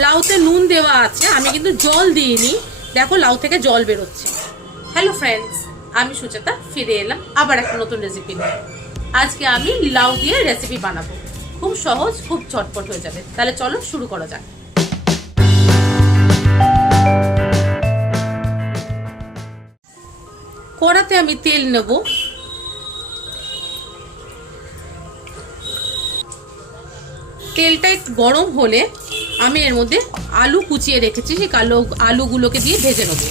লাউতে নুন দেওয়া আছে, আমি কিন্তু জল দিইনি। দেখো লাউ থেকে জল বেরোচ্ছে। হ্যালো ফ্রেন্ডস, আমি সুচেতা ফিরে এলাম আবার একটা নতুন রেসিপি নিয়ে। আজকে আমি লাউ দিয়ে রেসিপি বানাবো, খুব সহজ, খুব চটপট হয়ে যাবে। তাহলে চলো শুরু করা যাক। কড়াতে আমি তেল নেব। তেলটা একটু গরম হলে আমি এর মধ্যে আলু কুচিয়ে রেখেছি, সেই আলুগুলোকে দিয়ে ভেজে নেব।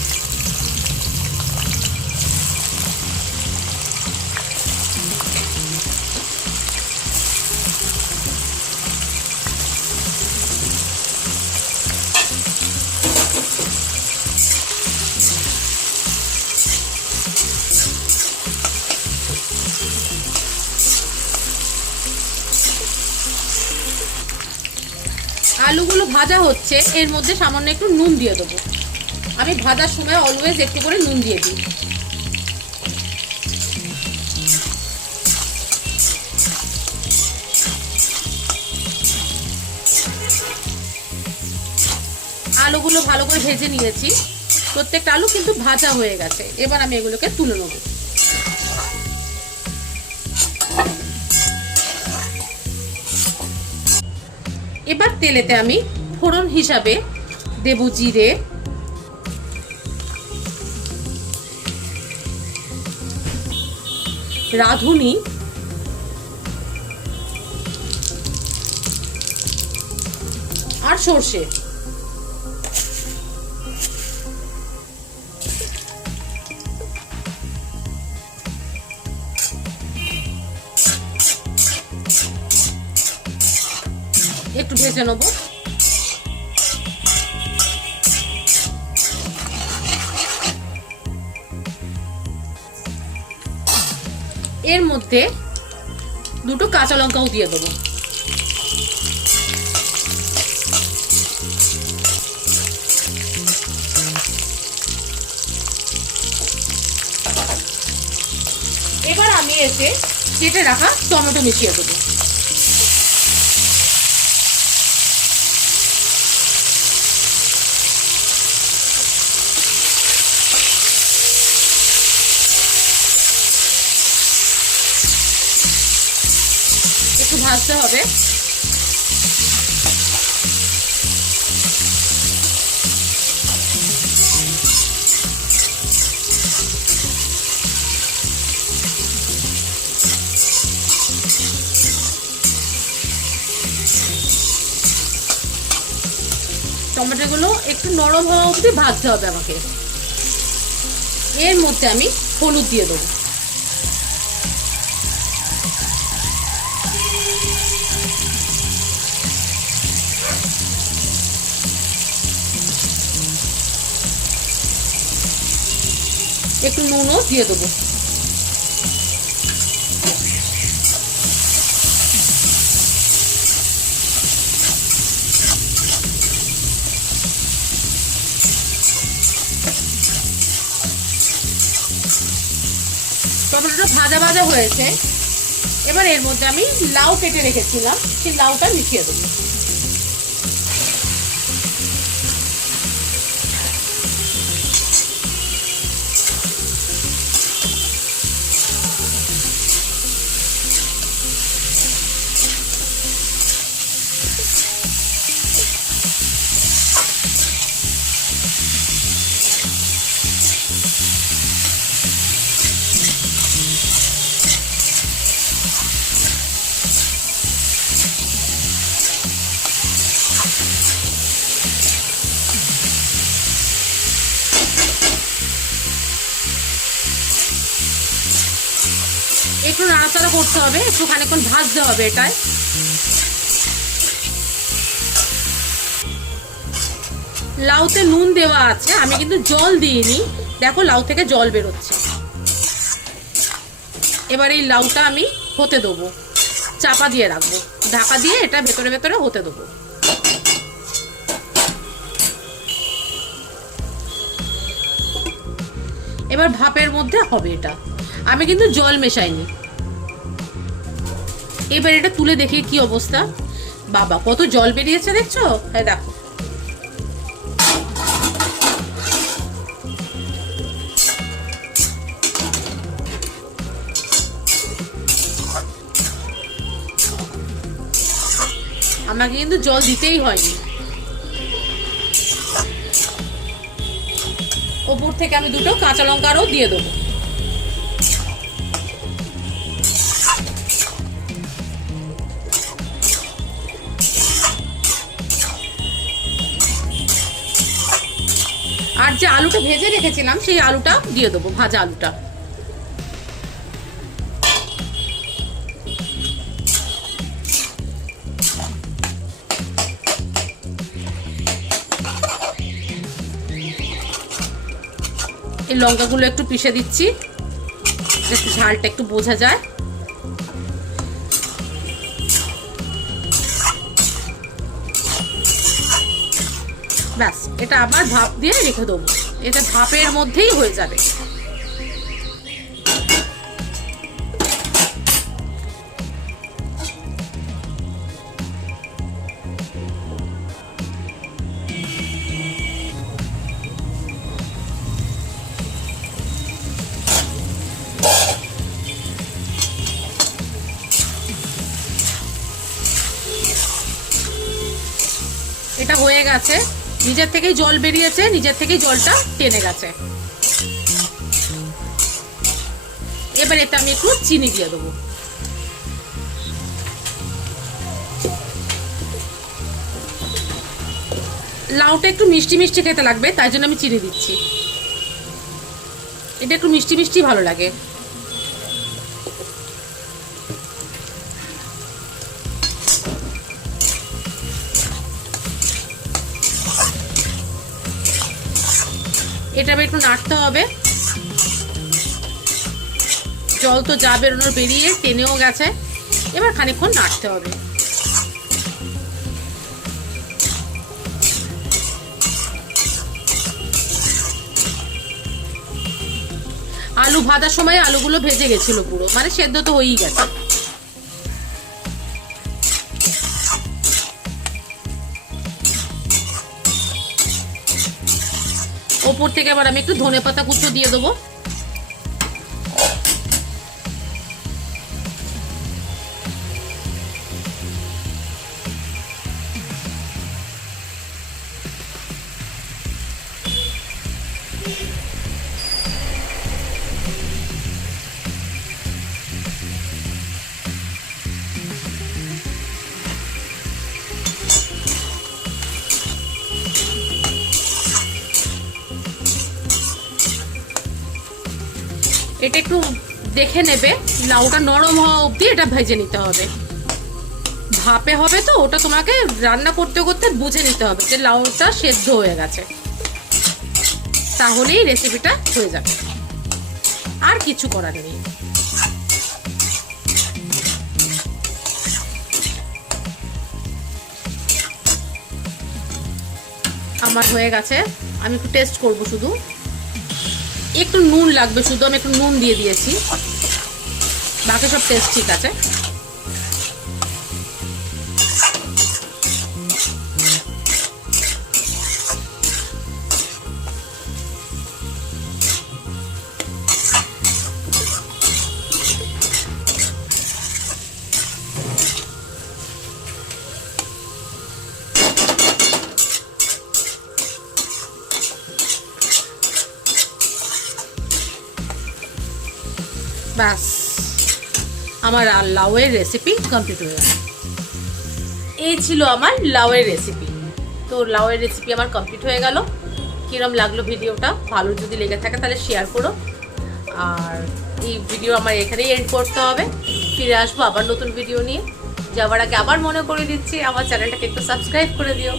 আলুগুলো ভাজা হচ্ছে, এর মধ্যে সামান্য একটু নুন দিয়ে দেবো। আমি ভাজার সময় অলওয়েজ একটু করে নুন দিয়ে দিই। আলুগুলো ভালো করে ভেজে নিয়েছি, প্রত্যেকটা আলু কিন্তু ভাজা হয়ে গেছে। এবার আমি এগুলোকে তুলে নেব। এবার তেলেতে আমি ফোড়ন হিসাবে দেব জিরে, রাঁধুনি, আর সর্ষে। একটু ভেজে নেব। এর মধ্যে দুটো কাঁচা লঙ্কাও দিয়ে দেবো। এবার আমি এতে কেটে রাখা টমেটো মিশিয়ে দেবো। একটু ভাজতে হবে। টমেটোগুলো একটু নরম হওয়া অবধি ভাজতে হবে আমাকে। এর মধ্যে আমি হলুদ দিয়ে দেবো। একটু নুনও দিয়ে দেবো। টমেটোটা ভাজা ভাজা হয়েছে। এবার এর মধ্যে আমি লাউ কেটে রেখেছিলাম, সেই লাউটা মিশিয়ে দেবো। একটু নাড়াচাড়া করতে হবে, একটু খানিকক্ষণ ভাজতে হবে এটায়। লাউতে নুন দেওয়া আছে, আমি কিন্তু জল দিইনি। দেখো লাউ থেকে জল বেরোচ্ছে। এবার এই লাউটা আমি হতে দেবো, চাপা দিয়ে রাখবো, ঢাকা দিয়ে এটা ভেতরে ভেতরে হতে দেবো। এবার ভাপের মধ্যে হবে এটা, আমি কিন্তু জল মেশাইনি। এবার এটা তুলে দেখি কি অবস্থা। বাবা কত জল বেরিয়েছে দেখছো, হ্যাঁ দেখো। আমাকে কিন্তু জল দিতেই হয়নি। ওপর থেকে আমি দুটো কাঁচা লঙ্কা আরও দিয়ে দেবো। আর যে আলুটা ভেজে রেখেছিলাম সেই আলুটা দিয়ে দেবো, ভাজা আলুটা। এই লঙ্কাগুলো একটু পিষে দিচ্ছি, একটু ঝালটা একটু বোঝা যায়। ব্যাস, এটা আবার ভাপ দিয়ে রেখে দেবো, এটা ভাপের মধ্যেই হয়ে যাবে। এটা হয়ে গেছে, নিজের থেকেই জল বেরিয়েছে, নিজের থেকেই জলটা টেনে গেছে। এবার এতে আমি একটু চিনি দিয়ে দেবো। লাউটা একটু মিষ্টি মিষ্টি খেতে লাগবে, তাই জন্য আমি চিনি দিচ্ছি। এটা একটু মিষ্টি মিষ্টি ভালো লাগে। এটা একটু নাড়তে হবে। জল তো যা বেরোনোর বেরিয়ে টেনেও গেছে, এবার খানিকক্ষণ নাড়তে হবে। আলু ভাজার সময় আলুগুলো ভেজে গেছিল পুরো, মানে সেদ্ধ তো হয়েই গেছে। ওপর থেকে আবার আমি একটু ধনেপাতা কুচো দিয়ে দেবো। এটা একটু দেখে নেবে, লাউটা নরম হওয়া অবধি এটা ভেজে নিতে হবে। ভাপে হবে তো, ওটা তোমাকে রান্না করতে করতে বুঝে নিতে হবে যে লাউটা সেদ্ধ হয়ে গেছে, তাহলেই রেসিপিটা হয়ে যাবে। আর কিছু করার নেই। আমার হয়ে গেছে, আমি একটু টেস্ট করব, শুধু একটু নুন লাগবে, শুধু আমি একটু নুন দিয়ে দিয়েছি, বাকি সব টেস্ট ঠিক আছে। ব্যাস, আমার লাউয়ের রেসিপি কমপ্লিট হয়ে গেল। এই ছিল আমার লাউয়ের রেসিপি। তো লাউয়ের রেসিপি আমার কমপ্লিট হয়ে গেল। কিরম লাগলো ভিডিওটা? ভালো যদি লেগে থাকে তাহলে শেয়ার করো। আর এই ভিডিও আমার এখানেই এন্ড করতে হবে। ফিরে আসবো আবার নতুন ভিডিও নিয়ে। যাওয়ার আগে আবার মনে করে দিচ্ছি, আমার চ্যানেলটাকে একটু সাবস্ক্রাইব করে দিও।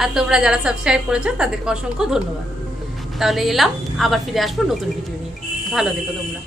আর তোমরা যারা সাবস্ক্রাইব করেছো তাদেরকে অসংখ্য ধন্যবাদ। তাহলে এলাম, আবার ফিরে আসবো নতুন ভিডিও নিয়ে। ভালো থেকো তোমরা।